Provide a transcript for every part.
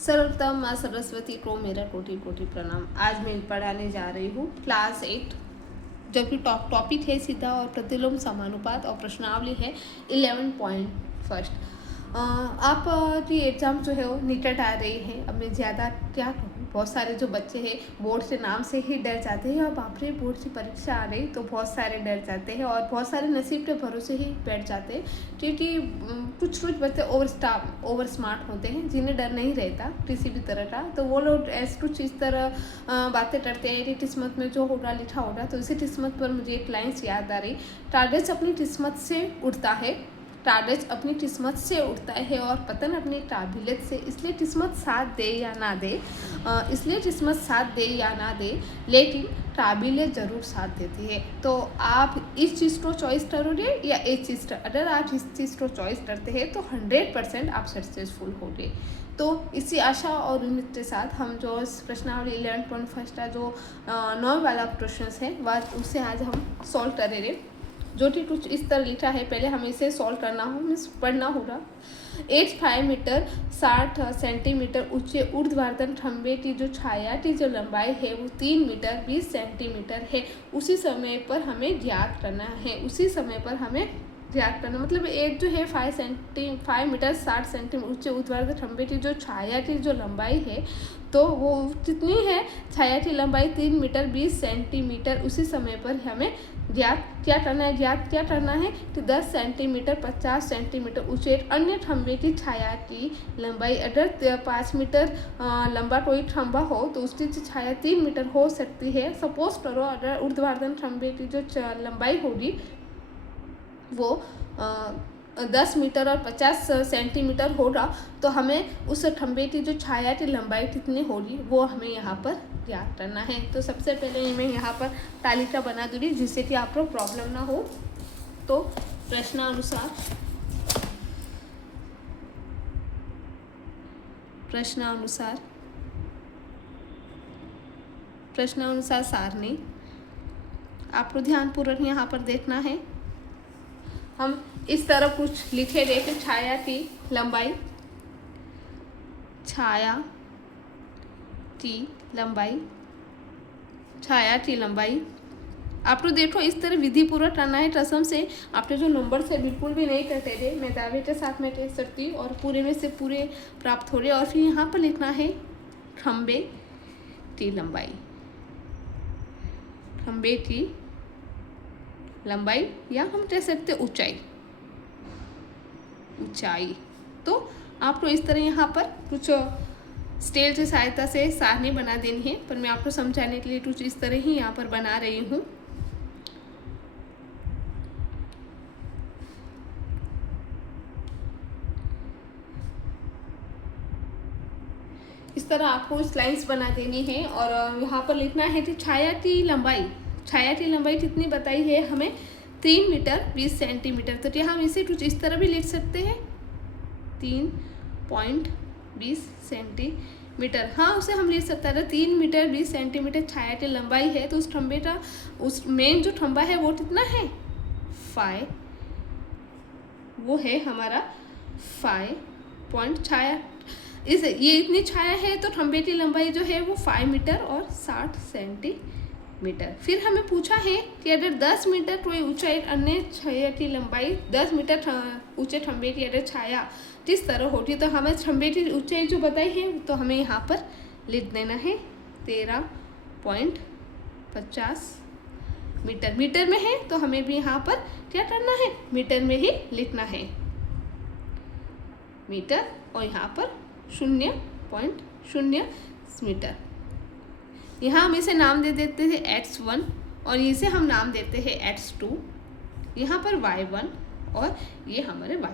सर्वप्रथम माँ सरस्वती को मेरा कोटि कोटि प्रणाम। आज मैं पढ़ाने जा रही हूँ क्लास 8, जबकि टॉपिक है सीधा और प्रतिलोम समानुपात और प्रश्नावली है 11.1। आप की एग्ज़ाम जो है वो निकट आ रही है। अब मैं ज़्यादा क्या कहूँ, बहुत सारे जो बच्चे हैं बोर्ड से नाम से ही डर जाते हैं और बाप रे बोर्ड की परीक्षा आ रही तो बहुत सारे डर जाते हैं और बहुत सारे नसीब के भरोसे ही बैठ जाते हैं, क्योंकि कुछ बच्चे ओवर स्मार्ट होते हैं जिन्हें डर नहीं रहता किसी भी तरह का। तो वो लोग ऐसे कुछ इस तरह बातें करते हैं कि किस्मत में जो होगा लिखा होगा। तो इसी किस्मत पर मुझे एक लाइन्स याद आ रही, कागज अपनी किस्मत से उड़ता है, कागज अपनी किस्मत से उड़ता है और पतन अपनी काबिलियत से। इसलिए किस्मत साथ दे या ना दे, लेकिन काबिलियत ज़रूर साथ देती है। तो आप इस चीज़ को चॉइस करोगे या इस चीज़ का? अगर आप इस चीज़ को चॉइस करते हैं तो 100% आप सक्सेसफुल होंगे। तो इसी आशा और उम्मीद के साथ हम जो प्रश्नावली 11.1 का जो 9 वाला क्वेश्चन है वह उसे आज हम सॉल्व करेंगे, जो कि कुछ इस तरह लिखा है। पहले हमें इसे सॉल्व करना हो, मीन्स पढ़ना होगा। 5 मीटर 60 सेंटीमीटर ऊंचे ऊर्ध्वाधर खंभे की जो छाया की जो लंबाई है वो 3 मीटर 20 सेंटीमीटर है। उसी समय पर हमें ज्ञात करना मतलब एक जो है 5 मीटर 60 सेंटीमीटर ऊंचे ऊर्ध्वाधर खंभे की जो छाया की जो लंबाई है तो वो कितनी है? छाया की लंबाई 3 मीटर 20 सेंटीमीटर। उसी समय पर हमें ज्ञात क्या करना है कि 10 सेंटीमीटर 50 सेंटीमीटर ऊंचे अन्य खंभे की छाया की लंबाई। अगर 5 मीटर लंबा कोई खंभा हो तो उसकी छाया 3 मीटर हो सकती है। सपोज करो अगर ऊर्ध्वाधर खंभे की जो लंबाई होगी वो 10 मीटर और 50 सेंटीमीटर होगा, तो हमें उस खंभे की जो छाया की लंबाई कितनी होगी वो हमें यहाँ पर ज्ञात करना है। तो सबसे पहले मैं यहाँ पर तालिका बना दूँगी जिससे कि आपको प्रॉब्लम ना हो। तो प्रश्नानुसार सारणी आपको ध्यानपूर्वक यहाँ पर देखना है। हम इस तरह कुछ लिखे गए कि छाया की लंबाई आपको देखो इस तरह विधि पूर्वक करना है। कसम से आपने जो नंबर से बिल्कुल भी नहीं करते थे, मैं दावे के साथ में कह सकती और पूरे में से पूरे प्राप्त हो रहे। और फिर यहाँ पर लिखना है खंभे की लंबाई या हम कह सकते ऊंचाई। तो आपको इस तरह यहाँ पर कुछ स्केल की सहायता से सारणी बना देनी है, पर मैं आपको समझाने के लिए कुछ इस तरह ही यहाँ पर बना रही हूँ। इस तरह आपको लाइन्स बना देनी है और यहाँ पर लिखना है कि छाया की लंबाई कितनी बताई है हमें? 3 मीटर 20 सेंटीमीटर। तो क्या हम इसे कुछ इस तरह भी लिख सकते हैं? 3.20 सेंटीमीटर। हाँ, उसे हम लिख सकते हैं 3 मीटर 20 सेंटीमीटर छाया की लंबाई है। तो उस खंभे का उस मेन जो खंभा है वो कितना है? 5, वो है हमारा 5 पॉइंट छाया। ये इतनी छाया है तो खंभे की लंबाई जो है वो 5 मीटर और 60 सेंटीमीटर। फिर हमें पूछा है कि अगर 10 मीटर कोई ऊंचाई अन्य छाया की लंबाई 10 मीटर ऊंचे खंभे की अगर छाया किस तरह होती, तो हमें खंभे की ऊंचाई जो बताई है तो हमें यहाँ पर लिख देना है 13.50 मीटर। मीटर में है तो हमें भी यहाँ पर क्या करना है? मीटर में ही लिखना है मीटर, और यहाँ पर 0.0 मीटर। यहाँ हम इसे नाम दे देते हैं x1 और इसे हम नाम देते हैं x2, यहाँ पर y1 और ये हमारे y2।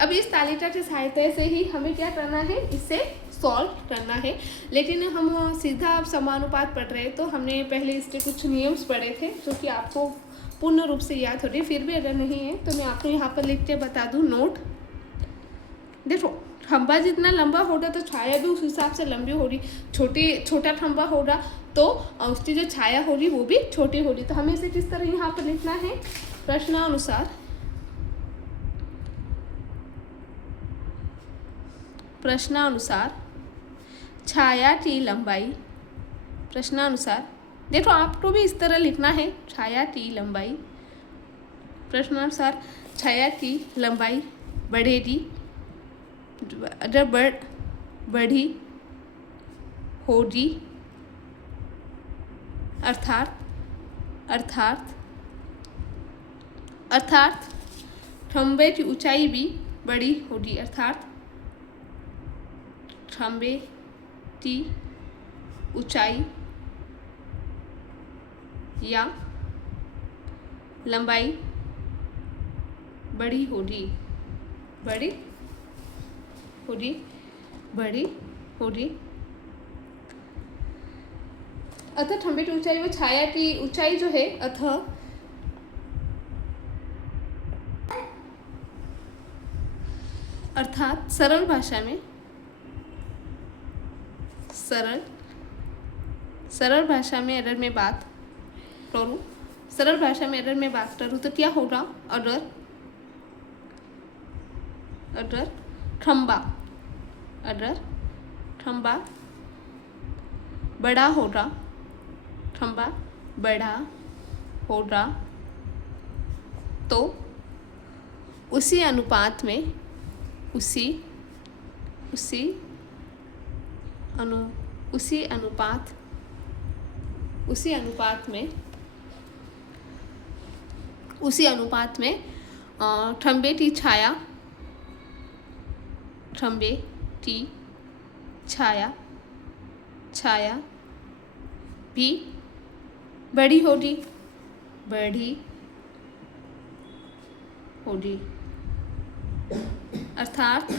अब इस तालिका की सहायता से ही हमें क्या करना है? इसे सॉल्व करना है। लेकिन हम सीधा समानुपात पढ़ रहे तो हमने पहले इसके कुछ नियम्स पढ़े थे जो कि आपको पूर्ण रूप से याद हो रही। फिर भी अगर नहीं है तो मैं आपको यहाँ पर लिख के बता दूँ। नोट देखो, खंभा जितना लंबा होगा तो छाया भी उस हिसाब से लंबी होगी। छोटा खंभा होगा तो उसकी जो छाया होगी वो भी छोटी होगी। तो हमें इसे किस तरह यहाँ पर लिखना है? प्रश्नानुसार छाया की लंबाई प्रश्नानुसार, देखो आपको भी इस तरह लिखना है, छाया की लंबाई प्रश्नानुसार छाया की लंबाई बढ़ेगी अगर बढ़ी होगी, अर्थात खंबे की ऊंचाई भी बड़ी होगी, अर्थात खंबे की ऊंचाई या लंबाई बड़ी होगी, अतः खंबे की ऊंचाई व छाया की ऊंचाई जो है अर्थात सरल भाषा में अगर मैं बात करूँ तो क्या होगा, अगर खंबा बड़ा होगा तो उसी अनुपात में खंबे की छाया भी बड़ी होगी, अर्थात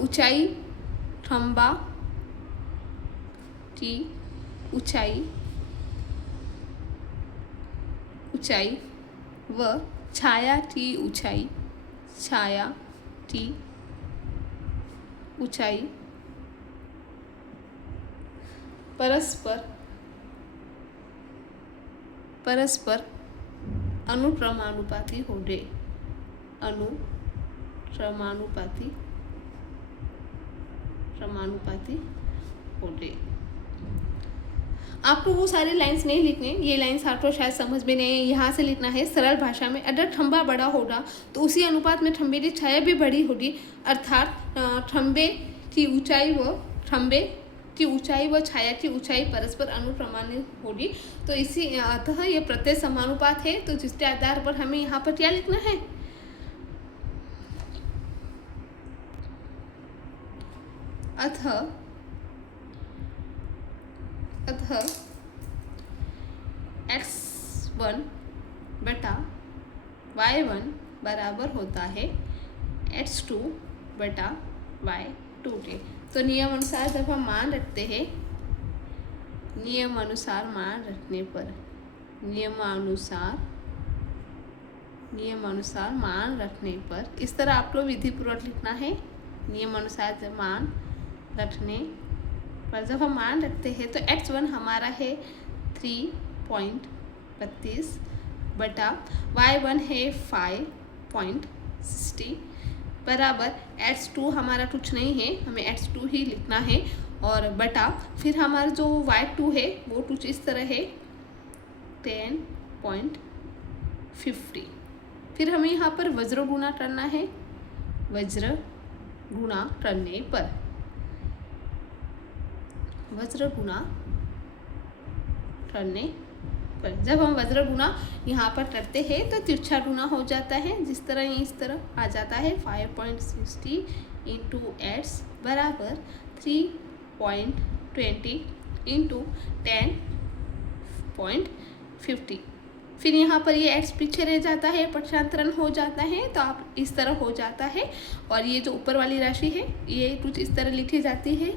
ऊंचाई खंबा की ऊंचाई व छाया की ऊंचाई परस्पर अनुक्रमानुपाती होंगे, आपको वो सारी लाइंस नहीं लिखने, ये लाइंस आपको शायद समझ में नहीं है। यहाँ से लिखना है सरल भाषा में, अगर खंबा बड़ा होगा तो उसी अनुपात में खंबे की छाया भी बड़ी होगी, अर्थात खंबे की ऊंचाई व छाया की ऊंचाई परस्पर अनुक्रमानुपाती होगी। तो इसी अतः ये प्रत्यय समानुपात है, तो जिसके आधार पर हमें यहाँ पर क्या लिखना है, अतः x1 बटा y1 बराबर होता है x2 बटा y2 के। तो नियम अनुसार जब हम मान रखते हैं, नियमानुसार मान रखने पर इस तरह आप लोग विधिपूर्वक लिखना है। नियमानुसार जब मान रखने पर जब हम मान रखते हैं तो x1 हमारा है 3.32 बटा y1 है 5.60 बराबर x2 हमारा कुछ नहीं है, हमें x2 ही लिखना है, और बटा फिर हमारा जो y2 है वो कुछ इस तरह है 10.50। फिर हमें यहाँ पर वज्र गुणा करना है, जब हम वज्र गुणा यहाँ पर करते हैं तो तिरछा गुणा हो जाता है, जिस तरह इस तरह आ जाता है 5.60 इंटू एक्स बराबर 3.20 इंटू 10.50। फिर यहाँ पर ये x पीछे रह जाता है, पक्षांतरण हो जाता है, तो आप इस तरह हो जाता है, और ये जो ऊपर वाली राशि है ये कुछ इस तरह लिखी जाती है,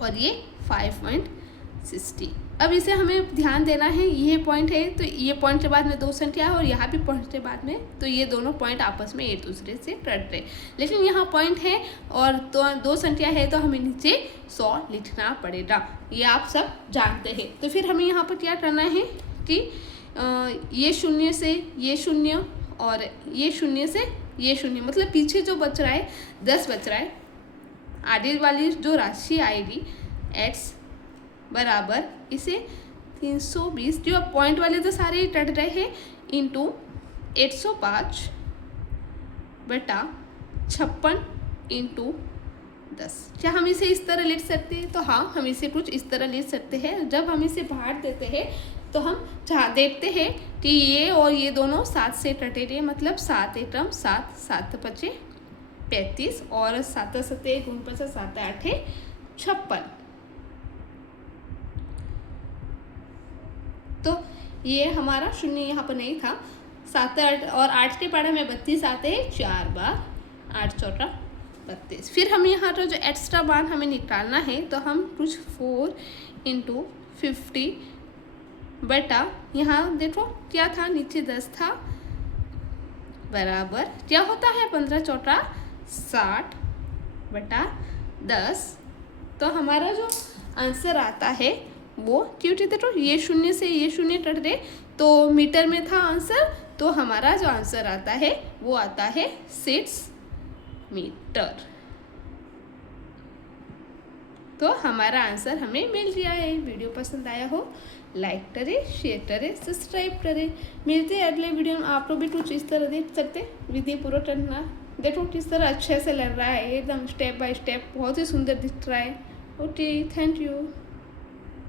और ये 5.60 अब इसे हमें ध्यान देना है, ये पॉइंट है तो ये पॉइंट के बाद में 2 संख्या है और यहाँ भी पॉइंट के बाद में, तो ये दोनों पॉइंट आपस में एक दूसरे से कट रहे। लेकिन यहाँ पॉइंट है और तो 2 संख्या है तो हमें नीचे 100 लिखना पड़ेगा, ये आप सब जानते हैं। तो फिर हमें यहाँ पर क्या करना है कि ये 0 से ये 0 और ये 0 से ये 0, मतलब पीछे जो बच रहा है 10 बच रहा है, आगे वाली जो राशि आएगी x बराबर इसे 320, जो पॉइंट वाले तो सारे कट रहे हैं, इंटू 105 बटा 56 इंटू 10। क्या हम इसे इस तरह लिख सकते हैं? तो हाँ, हम इसे कुछ इस तरह लिख सकते हैं। जब हम इसे बाहर देते हैं तो हम देखते हैं कि ये और ये दोनों 7 से कटे गए, मतलब 7 एकम 7, 7 पचे 35 और 7 सते 49, 7 8 56। तो ये हमारा 0 यहाँ पर नहीं था। 7 8 और 8 के पारा में 32 आते हैं, 4 बार 8 चौका 32। फिर हम यहाँ का जो एक्स्ट्रा मान हमें निकालना है तो हम कुछ 4 इंटू 50 बटा, यहाँ देखो क्या था, नीचे 10 था, बराबर क्या होता है 15 चौका 60 बटा 10। तो हमारा जो आंसर आता है वो क्योंकि देखो ये 0 से ये 0 कट दे तो मीटर में था आंसर, तो हमारा जो आंसर आता है वो आता है 6 मीटर। तो हमारा आंसर हमें मिल गया है। वीडियो पसंद आया हो लाइक करें, शेयर करें, सब्सक्राइब करें। मिलते हैं अगले वीडियो में। आप लोग भी कुछ इस तरह देख सकते, विधि पूरा करना। देखो किस तरह अच्छे से लग रहा है, एकदम स्टेप बाय स्टेप, बहुत ही सुंदर दिख रहा है। Okay, thank you.